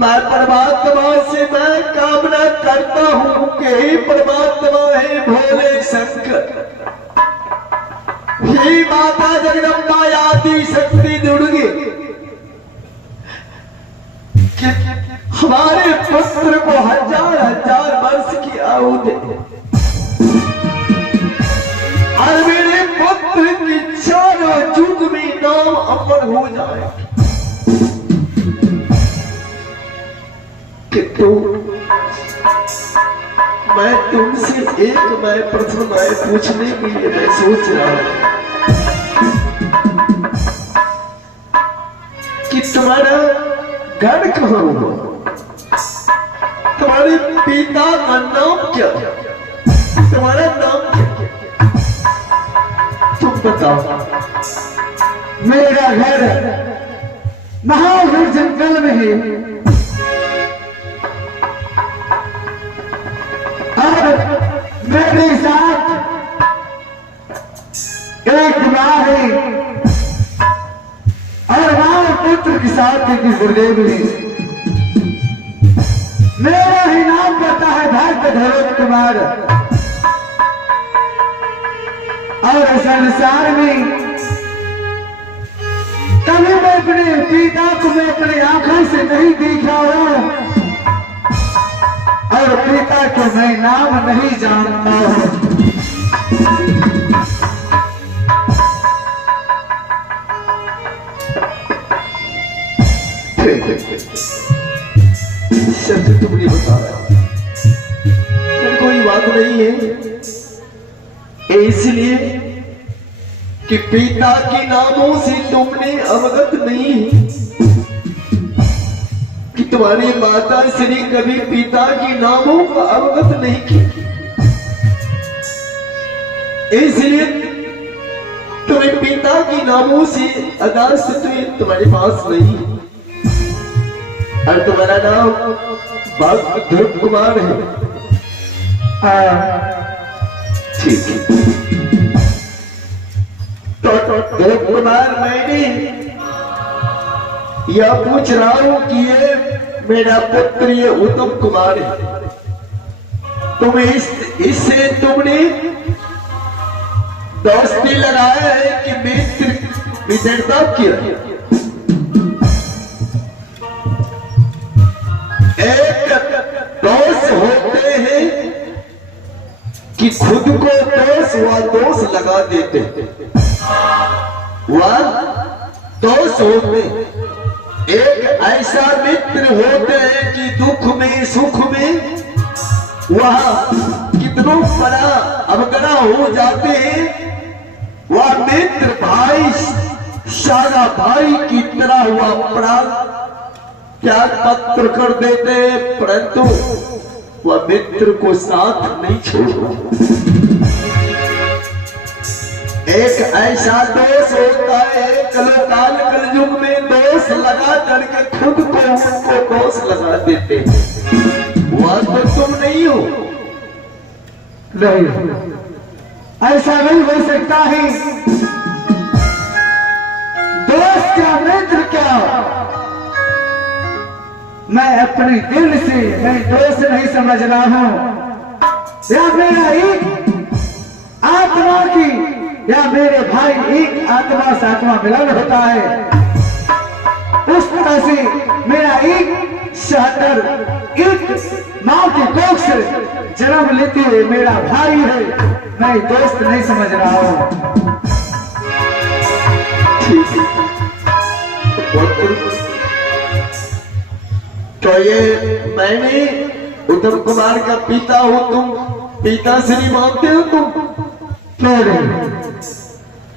मैं परमात्मा से मैं कामना करता हूं कि हे परमात्मा है भोले शंकर, हे माता जगदम्बा आदि शक्ति दुर्गे, कि हमारे पुत्र को हजार हजार वर्ष की आयु दे और मेरे पुत्र की चारों युग में नाम अमर हो जाए। किंतु मैं तुमसे एक प्रश्न पूछने के लिए मैं सोच रहा हूं कि तुम्हारा घर कहाँ हुआ, तुम्हारे पिता का नाम क्या, तुम्हारा नाम क्या, तुम बताओ। मेरा घर महावीर जंगल में है और मेरे साथ एक माँ है और माँ पुत्र के साथ एक गुरुदेव है। मेरा ही नाम पता है भक्त धरोत कुमार और संसार में कभी मैं अपने पिता को मैं अपनी आंखों से नहीं देखा हूं और पिता को मैं नाम नहीं जानता हूं। सच तुम नहीं बता रहा, कोई बात नहीं है, इसलिए कि पिता के नामों से तुमने अवगत नहीं, कि तुम्हारी माता श्री कभी पिता के नामों का अवगत नहीं की, इसलिए तुम्हें पिता के नामों से अदालत तुम्हारे पास नहीं। और तुम्हारा नाम भक्त ध्रुव कुमार है। ठीक है, तो ध्रुव कुमार मैंने यह पूछ रहा हूं कि ये मेरा पुत्र ये उत्तम कुमार है, तुम इससे तुमने दोस्ती लगाया है कि मित्रता किया? एक दोस्त होते हैं कि खुद को दोष व दोष लगा देते, वह दोस्त होते। एक ऐसा मित्र होते हैं कि दुख में सुख में वह कितनों बड़ा अवगड़ा हो जाते हैं, वह मित्र भाई सारा भाई की तरह हुआ प्राण त्याग पत्र कर देते, परंतु वह मित्र को साथ नहीं छोड़ता। एक ऐसा दोष होता है कलकाल कलयुग में दोष लगा करके खुद को उनको दोष लगा देते हैं, वह तो तुम नहीं हो। नहीं, ऐसा नहीं हो सकता है। दोस्त क्या मित्र क्या, मैं अपने दिल से मैं दोस्त नहीं समझ रहा हूं। या मेरा एक आत्मा की या मेरे भाई एक आत्मा से आत्मा मिलन होता है, उस तरह से मेरा एक सहतर एक मां की कोख से जन्म लेते हुए मेरा भाई है, मैं दोस्त नहीं समझ रहा हूं। तो ये मैंने उत्तम कुमार का पिता हो, तुम पिता श्री मानते हो तुम?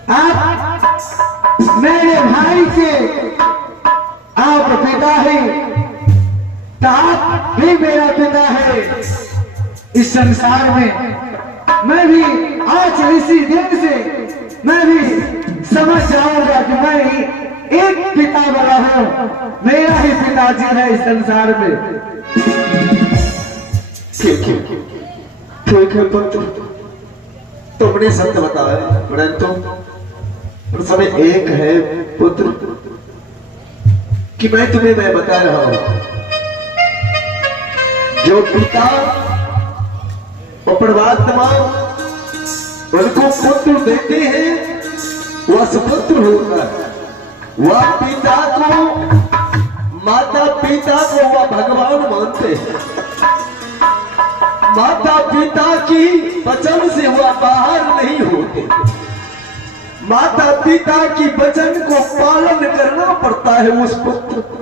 आप मेरे भाई के आप पिता है, तो आप भी मेरा पिता है। इस संसार में मैं भी आज इसी दिन से मैं भी समझ जाऊंगा कि मैं एक पिता वाला हूं, मेरा ही पिताजी है इस संसार में। ठीक है पुत्र, तुमने सत्य बताया, परंतु समय एक है पुत्र कि मैं तुम्हें बता रहा हूं, जो पिता और परमात्मा उनको पुत्र देते हैं वह सुपुत्र होता है। वह पिता को माता पिता को वह भगवान मानते हैं, माता पिता की वचन से वह बाहर नहीं होते, माता पिता की वचन को पालन करना पड़ता है उस पुत्र को।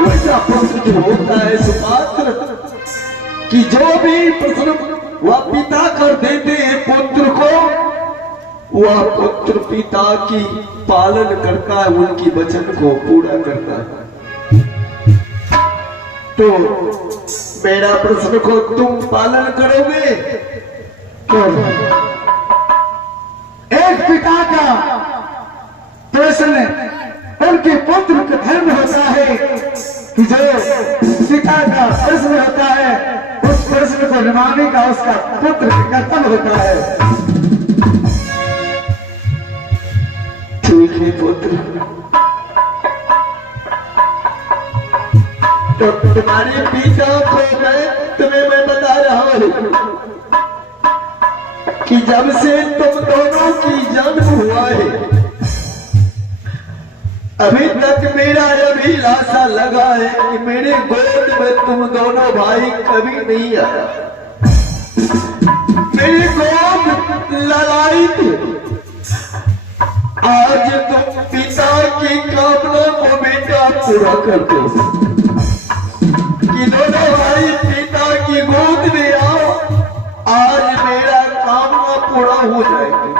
वैसा पुत्र जो होता है सुपात्र कि जो भी प्रश्न वह पिता कर देते हैं पुत्र को, वह पुत्र पिता की पालन करता है, उनकी वचन को पूरा करता है। तो मेरा प्रश्न को तुम पालन करोगे? एक पिता का प्रश्न उनके पुत्र का धर्म होता है कि जो पिता का प्रश्न होता है उस प्रश्न को निभाने का उसका पुत्र का कर्तव्य होता है। ठीक है पुत्र, तो तुम्हारे पिता को मैं बता रहा हूं कि जब से तुम दोनों की जन्म हुआ है अभी तक मेरा अभिलाषा लगा है कि मेरे गोद में तुम दोनों भाई कभी नहीं आया। मेरी गोद लड़ाई थी, आज तुम पिता की कामना को बेटा पूरा कर दो कि दोनों भाई पिता की गोद में आओ, आज मेरा कामना पूरा हो जाएगी।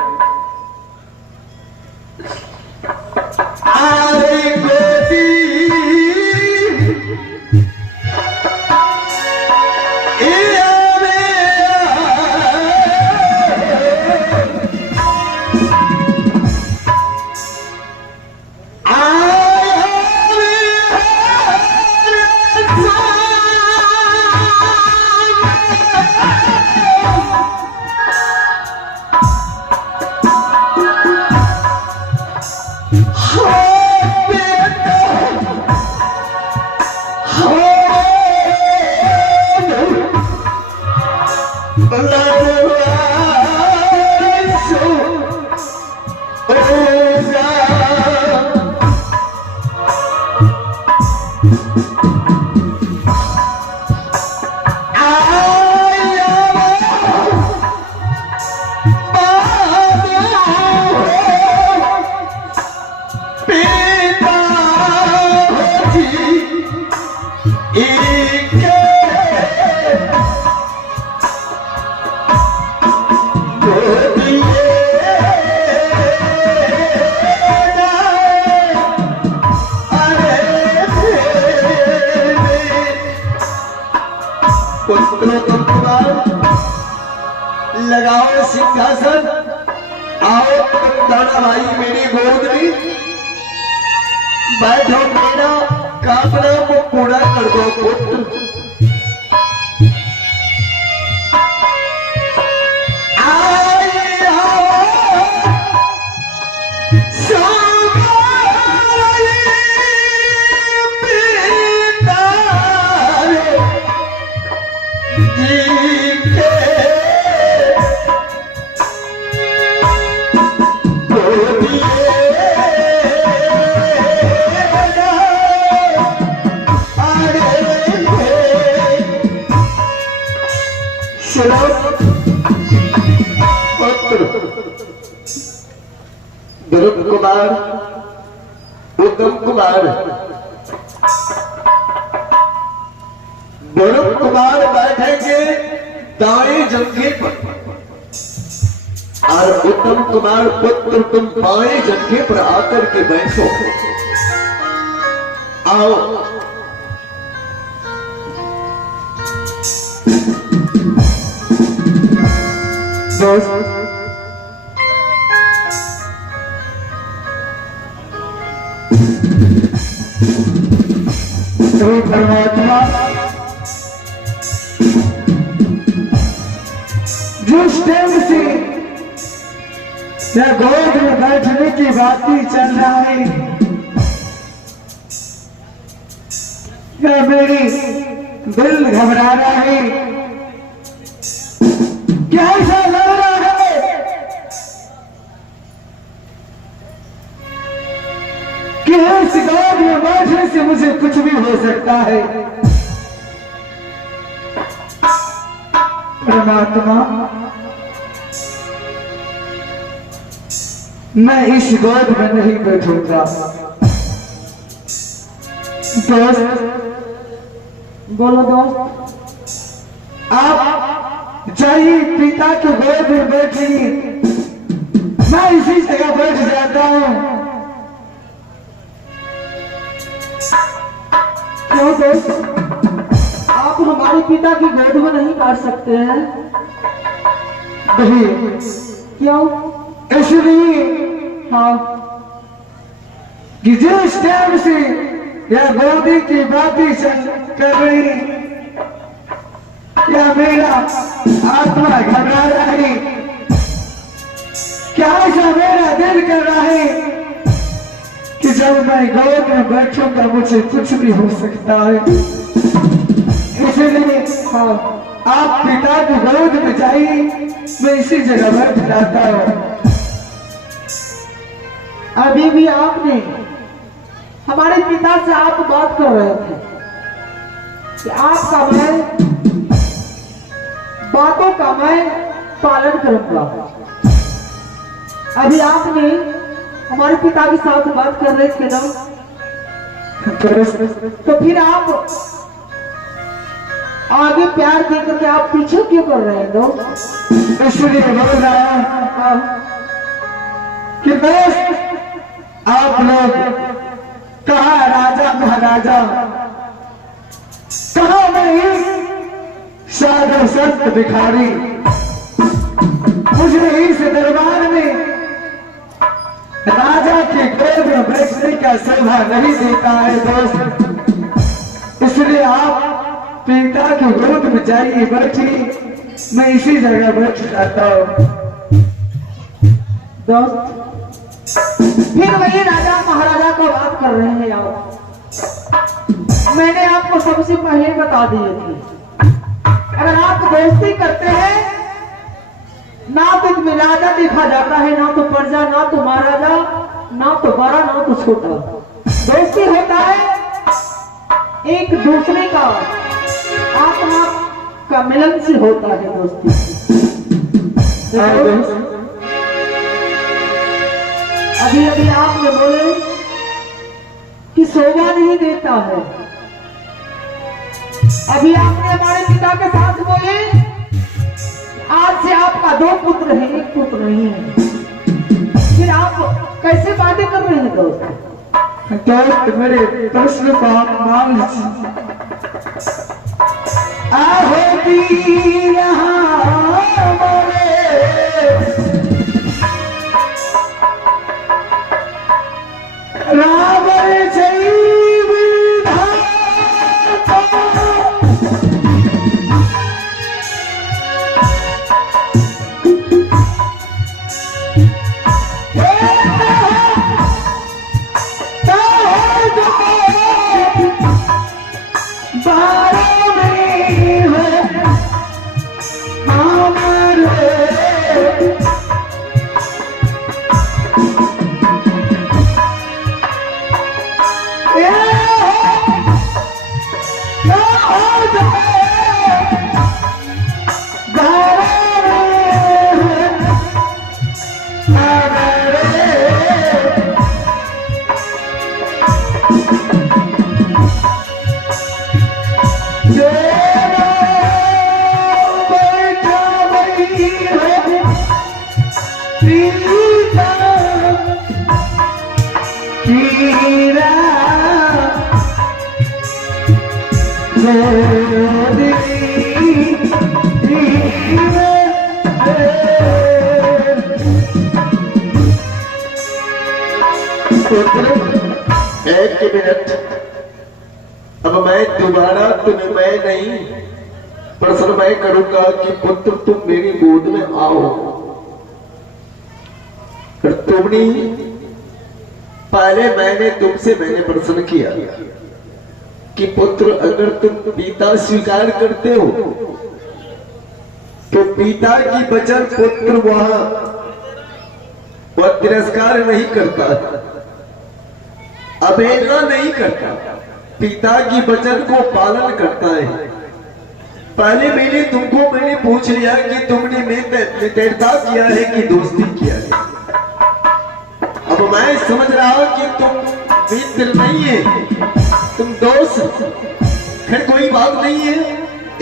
लगाओ सिंहासन, आओ तुम दाना भाई मेरी गोद में बैठो, मेरा कामना को पूरा कर दो पुत्र। ध्रुव कुमार, उत्तम कुमार, ध्रुव कुमार बैठेंगे दाएं जंघे पर और उत्तम कुमार पुत्र तुम बाएं जंघे पर आकर के बैठो। आओ दोस्त, तो परमात्मा जिस टाइम से यह गोद में बैठने की बातें चल रहा है, यह मेरी दिल घबरा रहा है। क्या ऐसा लग रहा है कि इस गोद में बैठने से मुझे कुछ भी हो सकता है। परमात्मा, मैं इस गोद में नहीं बैठूंगा। दोस्त, बोलो दोस्त, आप जाइए पिता के गोद में बैठिए, मैं इसी जगह बैठ जाता हूं। क्यों दोस्त, आप हमारे पिता की गोद में नहीं बैठ सकते हैं? नहीं। क्यों? इसलिए हाँ कि जिस टाइम से यह गोदी की बातें कर रही, क्या मेरा आत्मा घबरा रहा है, क्या ऐसा मेरा दिल कर रहा है कि जब मैं गोद में बैठूंगा मुझे कुछ भी हो सकता है। इसलिए हाँ, आप पिता की गोद में जाइए, मैं इसी जगह बैठ जाता हूँ। अभी भी आपने हमारे पिता से आप बात कर रहे थे कि आपका मैं बातों का मैं पालन करूंगा। अभी आपने हमारे पिता के साथ बात कर रहे थे ना, तो फिर आप आगे प्यार देकर के आप पीछे क्यों कर रहे हैं दोस्त? इसलिए बोल रहा हूं कि दोस्त, आप लोग कहा राजा महाराजा, कहा मैं साधु संत भिखारी, मुझे इस दरबार में राजा के गोद में बैठने का शोभा नहीं देता है दोस्त। इसलिए आप पिता की गोद में जाइए, बैठिए, मैं इसी जगह बैठ जाता हूँ। दोस्त, फिर वही राजा महाराजा को बात कर रहे हैं आप। मैंने आपको सबसे पहले बता दिए थे, अगर आप दोस्ती करते हैं ना तो इसमें राजा देखा जाता है, ना तो प्रजा, ना तो महाराजा, ना तो बड़ा, ना तो छोटा। दोस्ती होता है एक दूसरे का आत्मा का मिलन से होता है दोस्ती। अभी अभी आपने बोले कि शोभा नहीं देता है, अभी आपने हमारे पिता के साथ बोले आज से आपका 2 पुत्र है, 1 पुत्र नहीं है। फिर आप कैसे बातें कर रहे हैं दोस्त? दोस्त, मेरे प्रश्न को आप मान लीजिए। आहो दी रहा मोरे राम जय विधाता एक मिनट, अब मैं दोबारा तुम्हें मैं नहीं प्रश्न मैं करूंगा कि पुत्र तुम मेरी गोद में आओ। तुमने पहले मैंने प्रश्न किया कि पुत्र अगर तुम पिता स्वीकार करते हो तो पिता की वचन पुत्र वह तिरस्कार नहीं करता, अवहेलना नहीं करता, पिता की वचन को पालन करता है। पहले मैंने पूछ लिया कि तुमने मित्रता किया है कि दोस्ती किया है। अब मैं समझ रहा हूं कि तुम मित्र नहीं है, तुम दोस्त, फिर कोई बात नहीं है।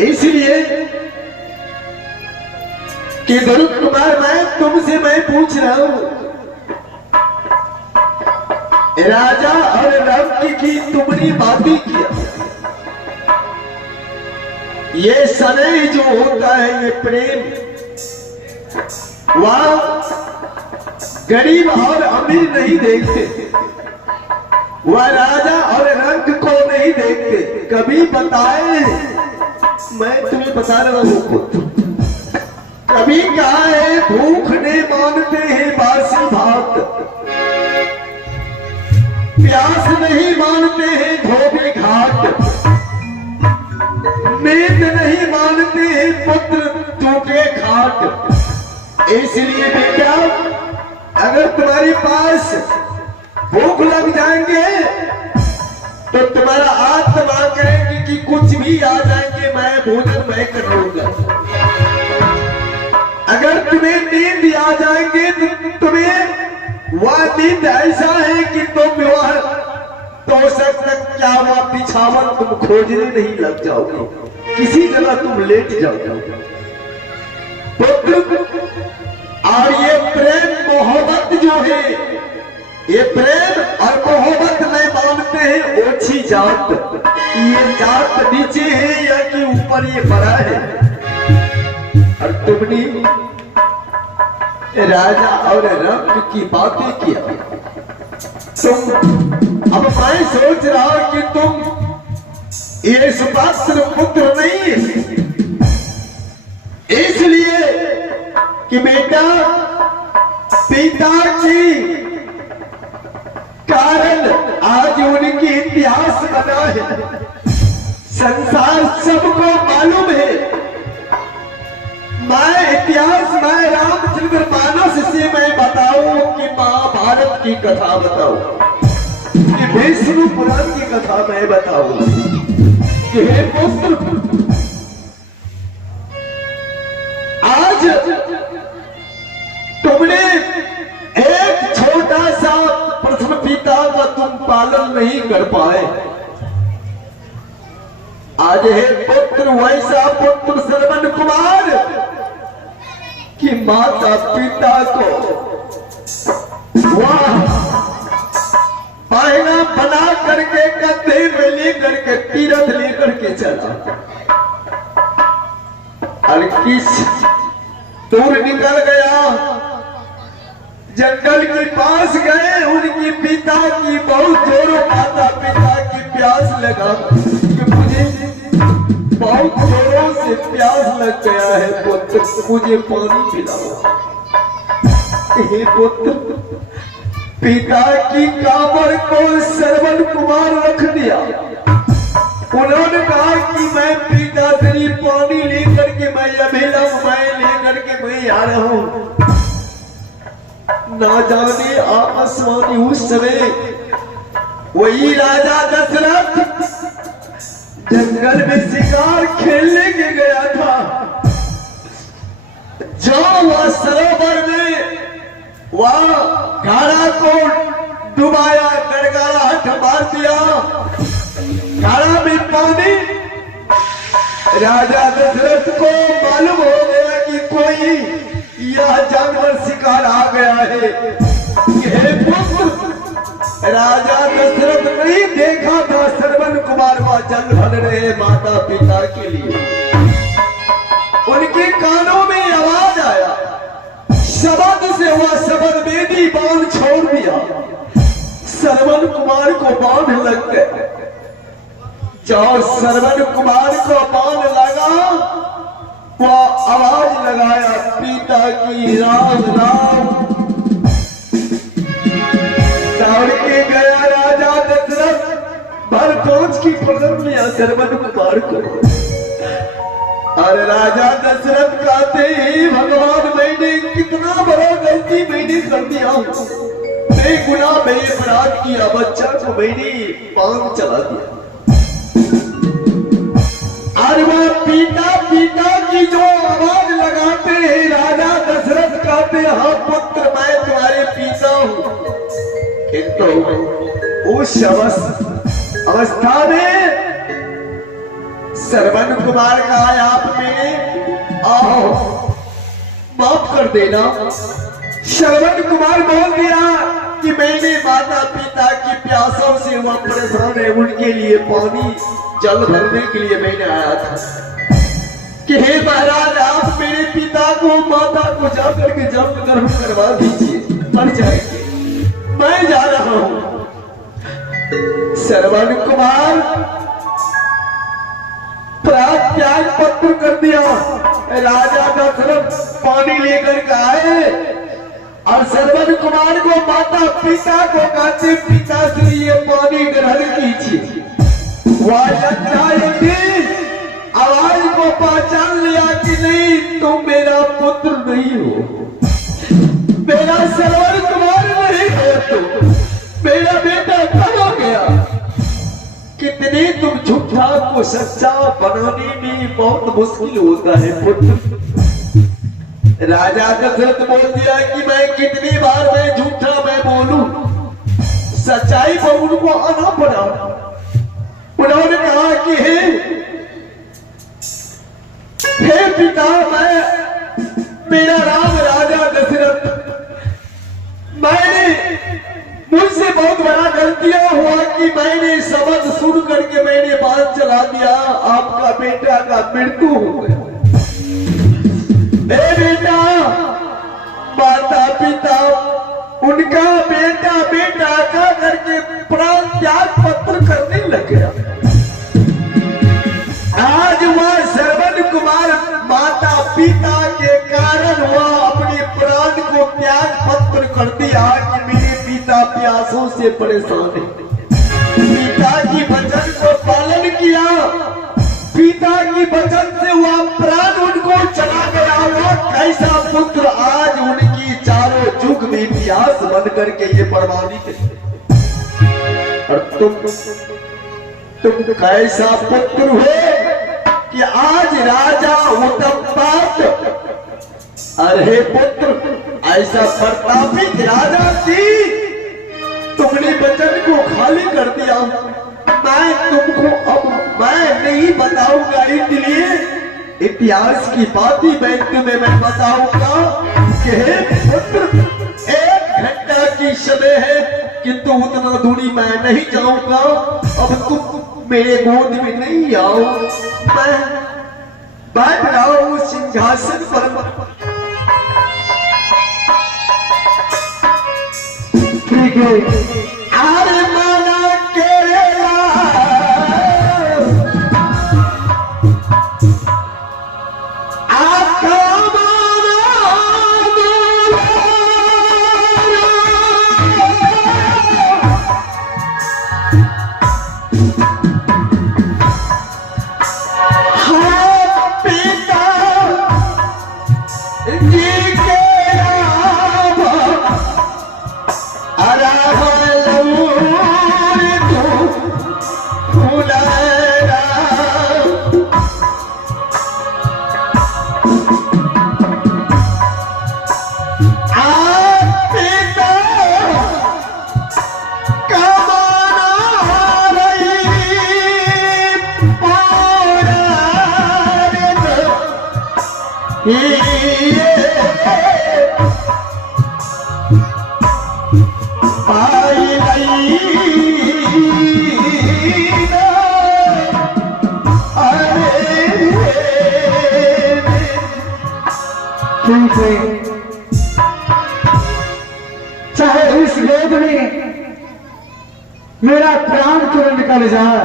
इसलिए कि गरुड़ कुमार मैं पूछ रहा हूं, राजा और रंग की तुमने बातें किया, ये स्नेह जो होता है, ये प्रेम, वह गरीब और अमीर नहीं देखते, वह राजा और रंग को नहीं देखते। कभी बताए, मैं तुम्हें बता रहा हूं पुत्र, कभी कहा है भूखने मानते हैं बासी भात, प्यास नहीं मानते हैं धोबी घाट, नींद नहीं मानते हैं पुत्र टूटे खाट। इसलिए बेटा, अगर तुम्हारे पास भूख लग जाएंगे तो तुम्हारा आत्मा कहेगी कि कुछ भी आ जाएंगे, मैं भोजन मैं कर लूंगा। अगर तुम्हें नींद आ जाएंगे तो तुम्हें वह नींद ऐसा है कि तुम वह तो सकता क्या वह बिछावन तुम खोजने नहीं लग जाओगे, किसी जगह तुम लेट जाओगे पुत्र। और ये प्रेम मोहब्बत जो है, ये प्रेम और मोहब्बत में मानते हैं ओछी जात, ये जात नीचे है या कि ऊपर ये बड़ा है। और तुमने राजा और रंग की बातें किया, तुम अब मैं सोच रहा कि तुम ये सुपात्र पुत्र नहीं है, इसलिए कि बेटा पिता की कारण आज उनकी इतिहास बना है, संसार सबको मालूम है। मैं इतिहास, मैं रामचंद्र मानस से मैं बताऊं कि महाभारत की कथा बताऊं, कि विष्णु पुराण की कथा मैं बताऊं कि हे पुत्र, आज तुमने एक छोटा सा प्रश्न पिता का तुम पालन नहीं कर पाए। आज है पुत्र वैसा पुत्र श्रवण कुमार कि माता पिता को वह पहला बना करके कंधे में लेकर के तीरथ लेकर के चला, और दूर निकल गया, जंगल के पास गए। उनकी पिता की बहुत जोरों माता पिता की प्यास लगा कि मुझे बहुत जोरों से प्यास लग गया है पुत्र, मुझे पानी पिलाओ। हे पुत्र, पिता की कामर को श्रवण कुमार रख दिया। उन्होंने कहा कि मैं पिता से पानी लेकर के मैं अभी लेकर के मैं आ रहा हूं। ना जाने आसमानी उस समय वही राजा दशरथ जंगल में शिकार खेलने के गया था। जो वह सरोवर में वह घड़ा को डुबाया, गड़गड़ाहट मार दिया, घड़ा में पानी। राजा दशरथ को मालूम हो गया कि कोई यह जानवर शिकार आ गया है। यह पुत्र राजा दशरथ नहीं देखा था श्रवण कुमार वह जल भर रहे माता पिता के लिए। उनके कानों में आवाज आया, शब्द से हुआ शब्द बेदी बांध छोड़ दिया। श्रवण कुमार को बांध लग गए। जब श्रवण कुमार को बांध लगा, वह आवाज लगाया, पिता की राम राम। दौड़ के गया राजा दशरथ, भर पहुंच की पकड़ लिया श्रवण कुमार को। और राजा दशरथ कहते ही, भगवान मैंने कितना बड़ा गलती मैंने कर दिया, बेगुनाह मैं अपराध किया, बच्चा को मैंने पांव चला दिया। और वह पिता पिता की जो आवाज लगाते हैं, राजा दशरथ कहते हैं, हाँ पुत्र मैं तुम्हारे पिता हूं। किंतु उस अवस्था में श्रवण कुमार का आप में आओ माफ कर देना। श्रवण कुमार बोल दिया कि मैंने माता पिता की प्यासों से वह परेशान है, उनके लिए पानी जल भरने के लिए मैंने आया था कि हे महाराज आप मेरे पिता को माता को जाकर के जल ग्रहण करवा दीजिए, मर जाएंगे, मैं जा रहा हूं। श्रवण कुमार त्याग पत्र कर दिया। राजा दशरथ पानी लेकर के आए और श्रवण कुमार को माता पिता को कहते, पिता से ये पानी ग्रहण कीजिए। आवाज को पहचान लिया कि नहीं तुम मेरा पुत्र नहीं हो, मेरा श्रवण कुमार नहीं हो, तुम मेरा बेटा कब हो गया। कितने तुम झूठा को सच्चा बनाने में बहुत मुश्किल होता है पुत्र। राजा दशरथ बोल दिया कि मैं कितनी बार मैं झूठा मैं बोलूं, सच्चाई पर उनको आना पड़ा। उन्होंने कहा कि हे पिता, मैं मेरा नाम राजा दशरथ, मुझसे बहुत बड़ा गलतियां हुआ कि मैंने शब्द सुन करके मैंने बात चला दिया, आपका बेटा का मृत्यु हो गया। बेटा माता पिता उनका बेटा बेटा का करके प्राण त्याग पत्र करने लग गया। आज वह श्रवण कुमार माता पिता के कारण वह अपने प्राण को त्याग पत्र कर दिया कि मेरे पिता प्यासों से परेशान है। पिता की वचन को पालन किया, पिता की वचन से वह प्राण उनको चला गया। वह कैसा पुत्र आज उनकी चारों युग में प्यास बन करके ये प्रमाणित है। और तुम कैसा पुत्र हो कि आज राजा उत्तमपाद, अरे पुत्र ऐसा प्रतापित राजा थी, तुमने वचन को खाली कर दिया। मैं तुमको अब मैं नहीं बताऊंगा, इसलिए इतिहास की बातें मैं तुम्हें मैं बताऊंगा कि हे पुत्र 1 घंटा की समय है, किंतु उतना दूरी मैं नहीं जाऊंगा। अब तुम मेरे गोद में नहीं आओ, मैं बैठ रहा हूं सिंहासन पर। के अरे माना केला आपका चाहे इस वेद में मेरा प्राण क्यों निकल जाए,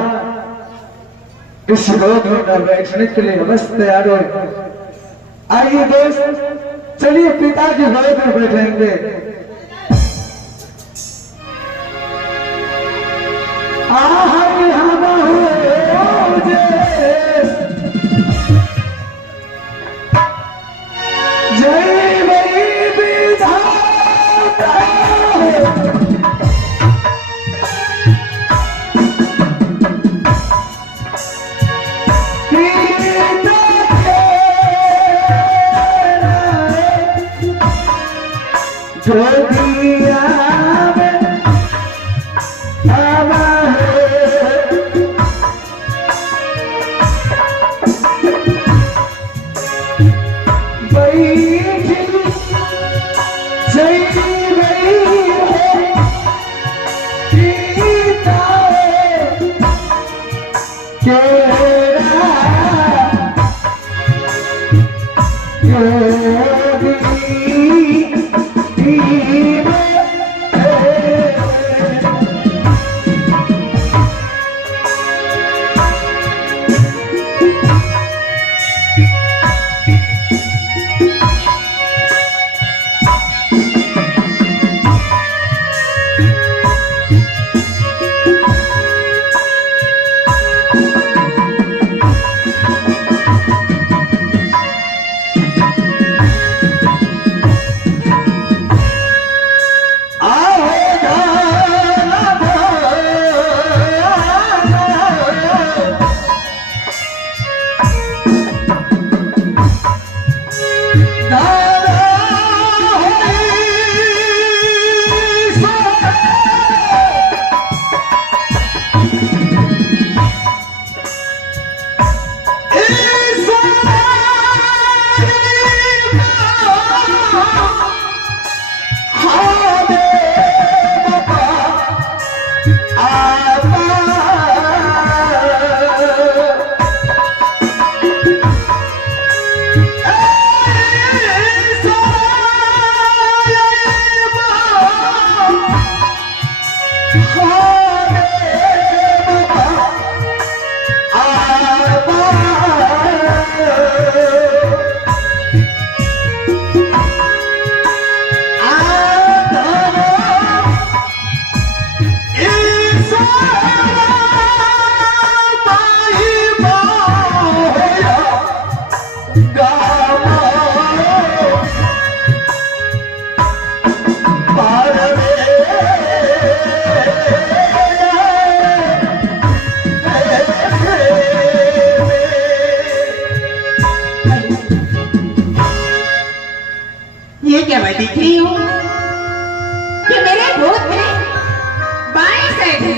इस गोद में बैठने के लिए बस तैयार हो। आइए दोस्त, चलिए पिता की गोद में बैठेंगे। जय वही विधाता जो दिया ये क्या मैं दिख रही हूँ कि मेरे गोद में बाएं साइड है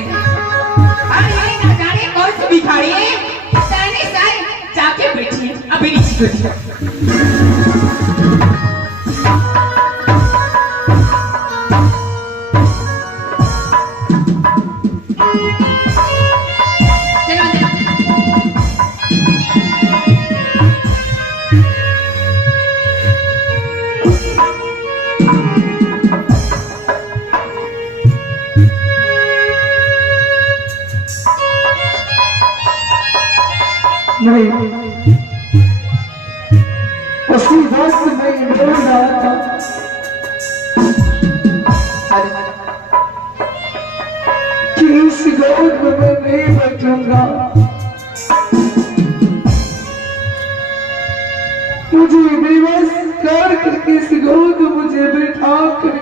और ये न जाने कौन सी भिखारी है दाहिने साइड जाके बैठी है। अभी नीचे नहीं, उसी वक्त मैं बोल रहा था कि इस गोद में मैं नहीं बैठूंगा, मुझे बेबस कर करके इस गोद में मुझे बैठा कर